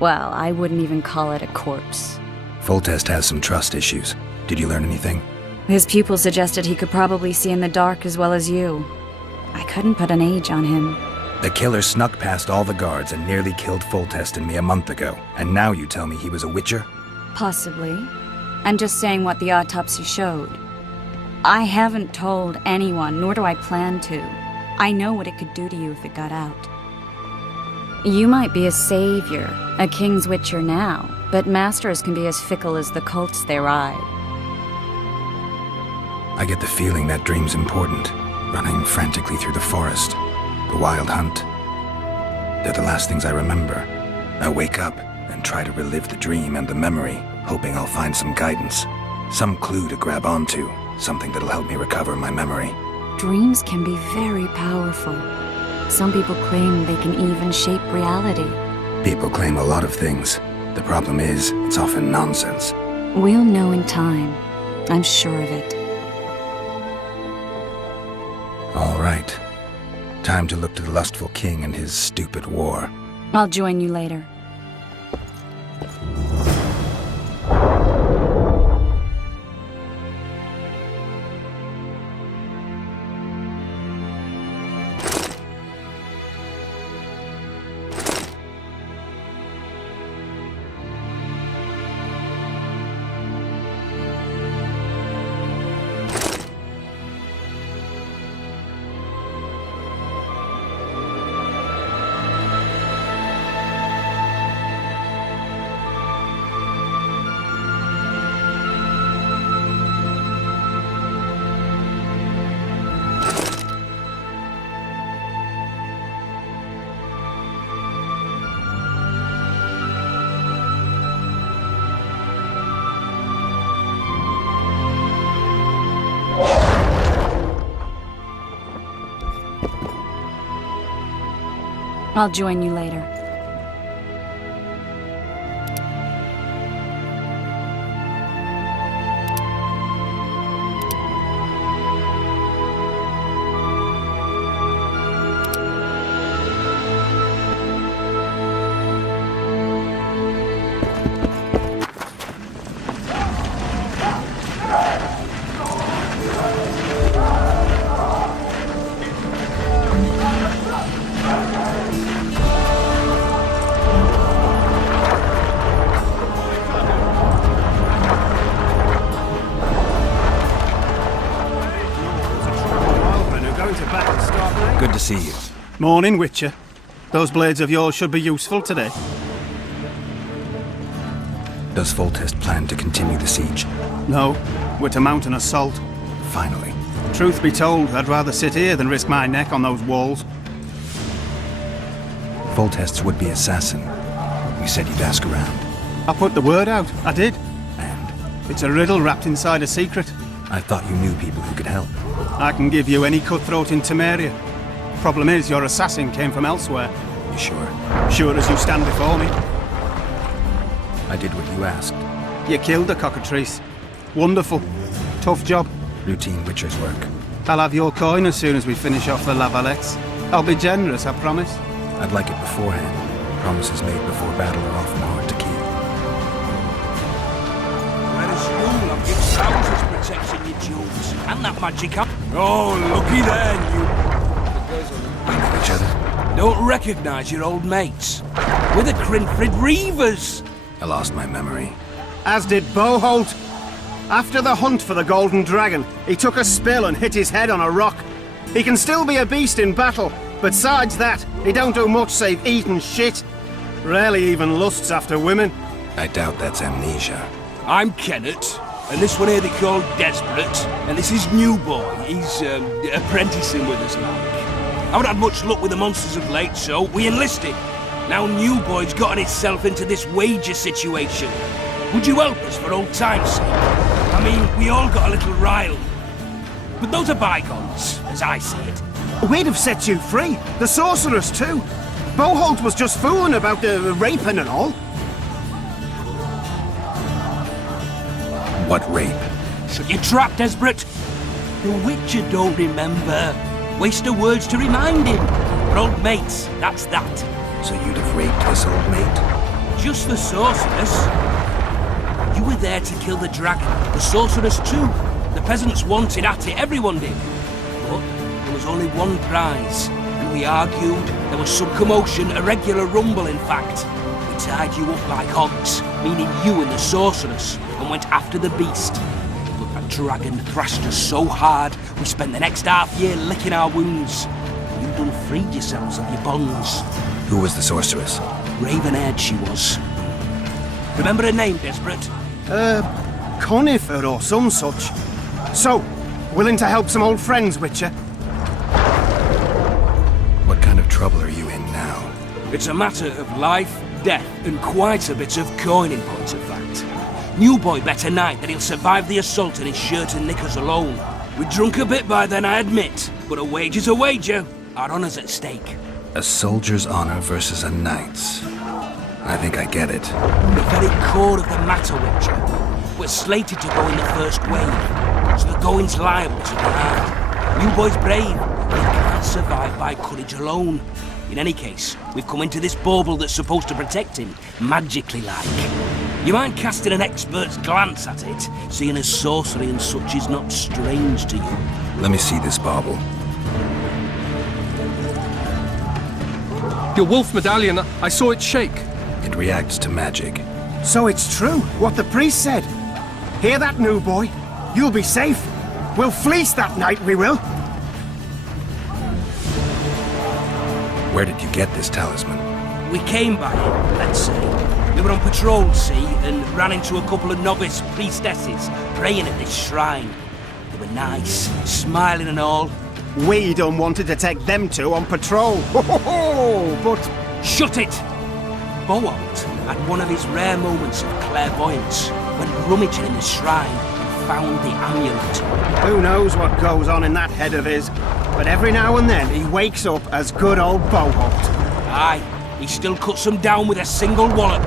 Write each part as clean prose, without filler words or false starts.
Well, I wouldn't even call it a corpse. Foltest has some trust issues. Did you learn anything? His pupils suggested he could probably see in the dark as well as you. I couldn't put an age on him. The killer snuck past all the guards and nearly killed Foltest and me a month ago. And now you tell me he was a witcher? Possibly. I'm just saying what the autopsy showed. I haven't told anyone, nor do I plan to. I know what it could do to you if it got out. You might be a savior, a king's witcher now, but masters can be as fickle as the cults they ride. I get the feeling that dream's important. Running frantically through the forest. The wild hunt. They're the last things I remember. I wake up and try to relive the dream and the memory, hoping I'll find some guidance. Some clue to grab onto. Something that'll help me recover my memory. Dreams can be very powerful. Some people claim they can even shape reality. People claim a lot of things. The problem is, it's often nonsense. We'll know in time. I'm sure of it. All right. Time to look to the lustful king and his stupid war. I'll join you later. I'll join you later. Good to see you. Morning, Witcher. Those blades of yours should be useful today. Does Foltest plan to continue the siege? No, we're to mount an assault. Finally. Truth be told, I'd rather sit here than risk my neck on those walls. Foltest's would-be assassin. You said you'd ask around. I put the word out. I did. And? It's a riddle wrapped inside a secret. I thought you knew people who could help. I can give you any cutthroat in Temeria. Problem is, your assassin came from elsewhere. You sure? Sure as you stand before me. I did what you asked. You killed the cockatrice. Wonderful. Tough job. Routine Witcher's work. I'll have your coin as soon as we finish off the lavalettes. I'll be generous, I promise. I'd like it beforehand. Promises made before battle are often hard to keep. Whereas you'll have your trousers protection, you jewels. And that magic up. Oh, looky there, you... We know each other. Don't recognise your old mates. We're the Crinfrid Reavers. I lost my memory. As did Boholt. After the hunt for the Golden Dragon, he took a spill and hit his head on a rock. He can still be a beast in battle, but besides that, he don't do much save eat and shit. Rarely even lusts after women. I doubt that's amnesia. I'm Kennett, and this one here they call Desperate, and this is New Boy. He's apprenticing with us, like. I haven't had much luck with the monsters of late, so we enlisted. Now New Boy's gotten itself into this wager situation. Would you help us for old time's sake? I mean, we all got a little riled. But those are bygones, as I see it. We'd have set you free. The sorceress, too. Boholt was just fooling about the raping and all. What rape? Shut your trap, Desperate. The Witcher don't remember. Waste of words to remind him. We're old mates, that's that. So you'd have raped this old mate? just the sorceress. You were there to kill the dragon. The sorceress too. The peasants wanted at it, everyone did. But there was only one prize, and we argued. There was some commotion, a regular rumble in fact. We tied you up like hogs, meaning you and the sorceress, and went after the beast. But that dragon thrashed us so hard, we spent the next half year licking our wounds. You done freed yourselves of your bonds. Who was the sorceress? Raven-haired she was. Remember her name, Desperate? Conifer or some such. So, willing to help some old friends, Witcher? What kind of trouble are you in now? It's a matter of life, death, and quite a bit of coin in point of fact. New boy bet tonight that he'll survive the assault in his shirt and knickers alone. We drunk a bit by then, I admit, but a wager's a wager. Our honour's at stake. A soldier's honor versus a knight's. I think I get it. The very core of the matter, Witcher. We're slated to go in the first wave, so the going's liable to be hard. New boy's brave, but he can't survive by courage alone. In any case, we've come into this bauble that's supposed to protect him, magically like. You mind casting an expert's glance at it, seeing as sorcery and such is not strange to you? Let me see this bauble. Your wolf medallion, I saw it shake. It reacts to magic. So it's true, what the priest said. Hear that, new boy? You'll be safe. We'll fleece that night, we will. Where did you get this talisman? We came by it, let's say. We were on patrol, see, and ran into a couple of novice priestesses praying at this shrine. They were nice, smiling and all. We done wanted to take them two on patrol. Ho, ho, ho, but... Shut it! Boholt had one of his rare moments of clairvoyance, went rummaging in the shrine and found the amulet. Who knows what goes on in that head of his, but every now and then he wakes up as good old Boholt. Aye, he still cuts them down with a single wallop.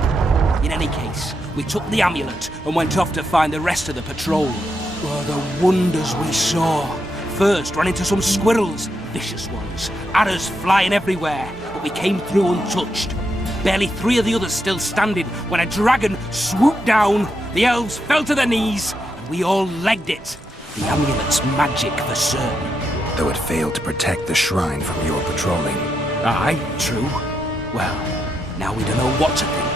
In any case, we took the amulet and went off to find the rest of the patrol. Oh, the wonders we saw. First, ran into some squirrels, vicious ones, arrows flying everywhere, but we came through untouched. Barely 3 of the others still standing when a dragon swooped down, the elves fell to their knees, and we all legged it. The amulet's magic for certain. Though it failed to protect the shrine from your patrolling. Aye, true. Well, now we don't know what to think.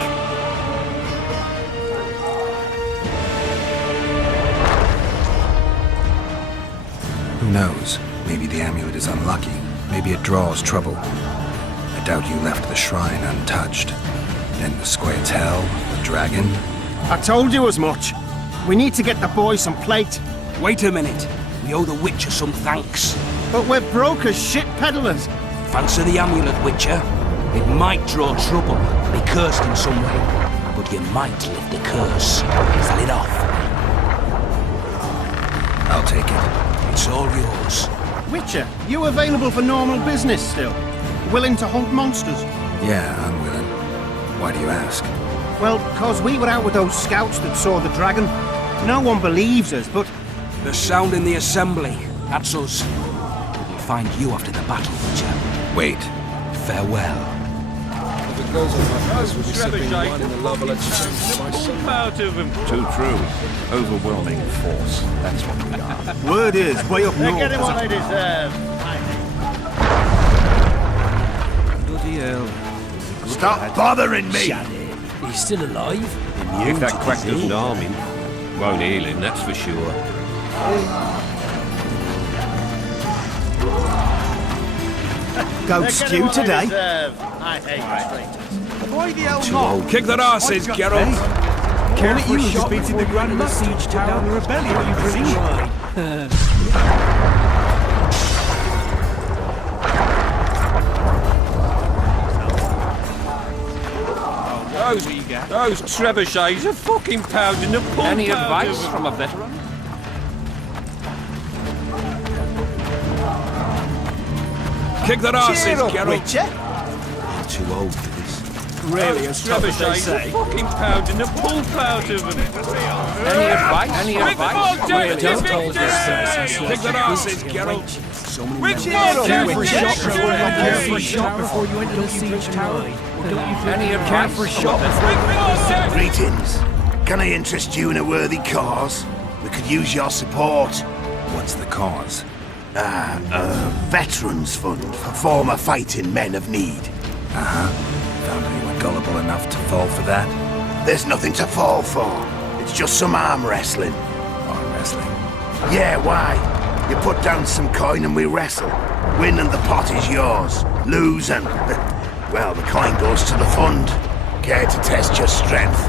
Who knows? Maybe the amulet is unlucky. Maybe it draws trouble. I doubt you left the shrine untouched. Then the squire's hell, the dragon. I told you as much. We need to get the boy some plate. Wait a minute. We owe the Witcher some thanks. But we're broke as shit peddlers. Fancy the amulet, Witcher. It might draw trouble, be cursed in some way, but you might lift the curse. Sell it off. I'll take it. It's all yours. Witcher, you available for normal business still? Willing to hunt monsters? Yeah, I'm willing. Why do you ask? Well, 'cause we were out with those scouts that saw the dragon. No one believes us, but... The sound in the assembly. That's us. We'll find you after the battle, Witcher. Wait. Farewell. If it goes on like this, we'll be sipping wine in the lava Out of him. Too true. Overwhelming force. That's what we are. Word is, way up They're north... getting what they deserve. Bloody hell. Stop bothering me! He's still alive? If that crack doesn't harm him, won't heal him, that's for sure. Goat stew today. I hate Why the hell Too old. Kick their asses, Geralt! Careful, you defeated the Grand Master siege down the rebellion, you Those trebuchets are fucking pounding the pulp. Any advice from a veteran? Kick their asses, Geralt! I'm too old for this. Really, as tough as they say. Fucking pounding the pulp out of them. Any advice? Any Quick, advice? come on, Really, Jack, don't Jack, hold Jack. this. Kick their asses, Geralt! So many Quick, memories. come on, Jack, for a Jack, shot Jack. Before you enter the siege tower. Any advice for shop? Greetings. Can I interest you in a worthy cause? We could use your support. What's the cause? A veterans fund for former fighting men of need. Found anyone gullible enough to fall for that? There's nothing to fall for. It's just some arm wrestling. Arm wrestling? Yeah, why? You put down some coin and we wrestle. Win and the pot is yours. Lose and... well, the coin goes to the fund. Care to test your strength?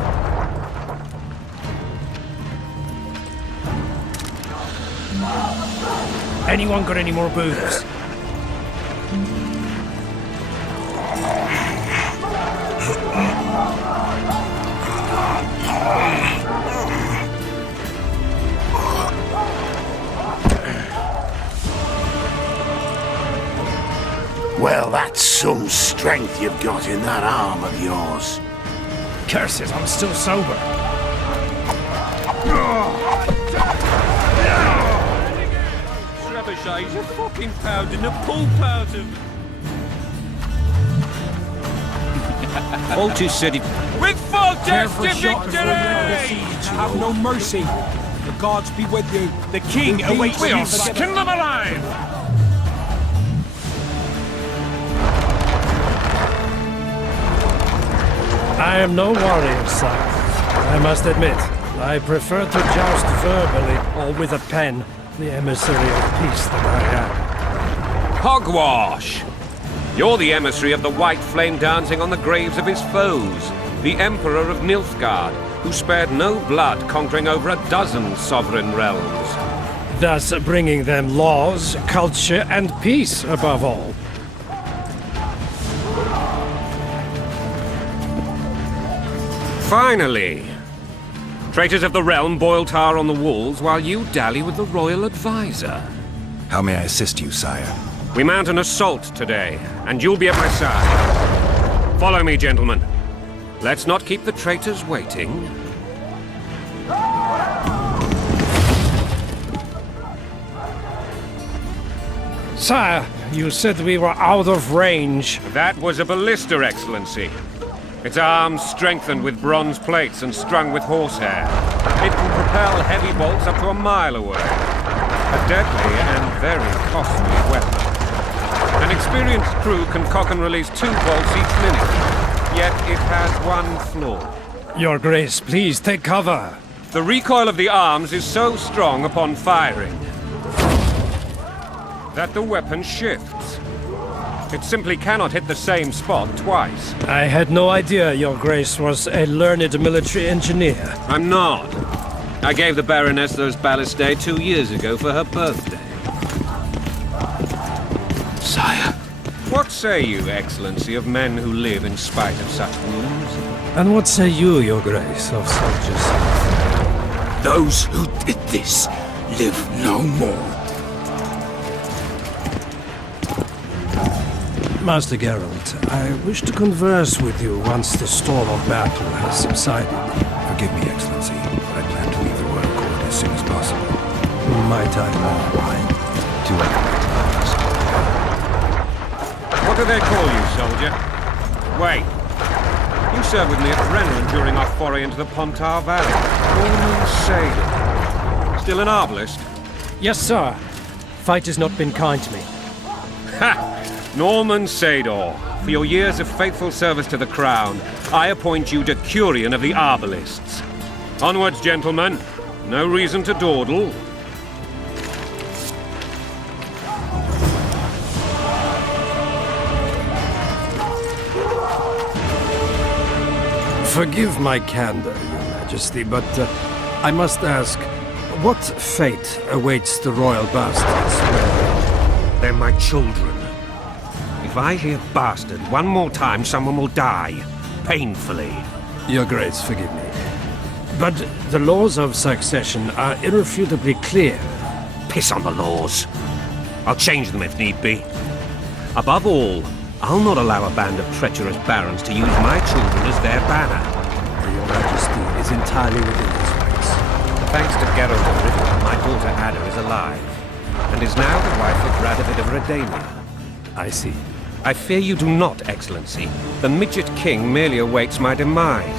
Anyone got any more booze? Well, that's some strength you've got in that arm of yours. Curses, I'm still sober. Trebuchets are fucking pounding the pulp out of... Vulture said it... With full death to shot before you enter the victory! siege. Have no mercy. The gods be with you. The king awaits you. Skin them alive! I am no warrior, sire. I must admit, I prefer to joust verbally or with a pen, the emissary of peace that I am. Hogwash! You're the emissary of the white flame dancing on the graves of his foes, the Emperor of Nilfgaard, who spared no blood conquering over a dozen sovereign realms. Thus bringing them laws, culture, and peace above all. Finally! Traitors of the realm boil tar on the walls while you dally with the royal advisor. How may I assist you, sire? We mount an assault today, and you'll be at my side. Follow me, gentlemen. Let's not keep the traitors waiting. Sire, you said we were out of range. That was a ballista, Excellency. Its arms strengthened with bronze plates and strung with horsehair. It can propel heavy bolts up to a mile away. A deadly and very costly weapon. An experienced crew can cock and release 2 bolts each minute. Yet it has one flaw. Your Grace, please take cover. The recoil of the arms is so strong upon firing that the weapon shifts. It simply cannot hit the same spot twice. I had no idea Your Grace was a learned military engineer. I'm not. I gave the Baroness those ballistae 2 years ago for her birthday. Sire. What say you, Excellency, of men who live in spite of such wounds? And what say you, Your Grace, of soldiers? Those who did this live no more. Master Geralt, I wish to converse with you once the storm of battle has subsided. Forgive me, Excellency, but I plan to leave the royal court as soon as possible. Might I know why? To execute. What do they call you, soldier? Wait. You served with me at Brennan during our foray into the Pontar Valley. Norman Sador. Still an arbalist? Yes, sir. Fate has not been kind to me. Ha! Norman Sador, for your years of faithful service to the crown, I appoint you Decurion of the Arbalists. Onwards, gentlemen. No reason to dawdle. Forgive my candor, Your Majesty, but I must ask, what fate awaits the royal bastards? They're my children. If I hear bastard one more time, someone will die. Painfully. Your Grace, forgive me. But the laws of succession are irrefutably clear. Piss on the laws. I'll change them if need be. Above all, I'll not allow a band of treacherous barons to use my children as their banner. Your Majesty is entirely within his rights. Thanks to Geralt of Rivia, my daughter Ada is alive, and is now the wife of Radovid of Redania. I see. I fear you do not, Excellency. The Midget King merely awaits my demise.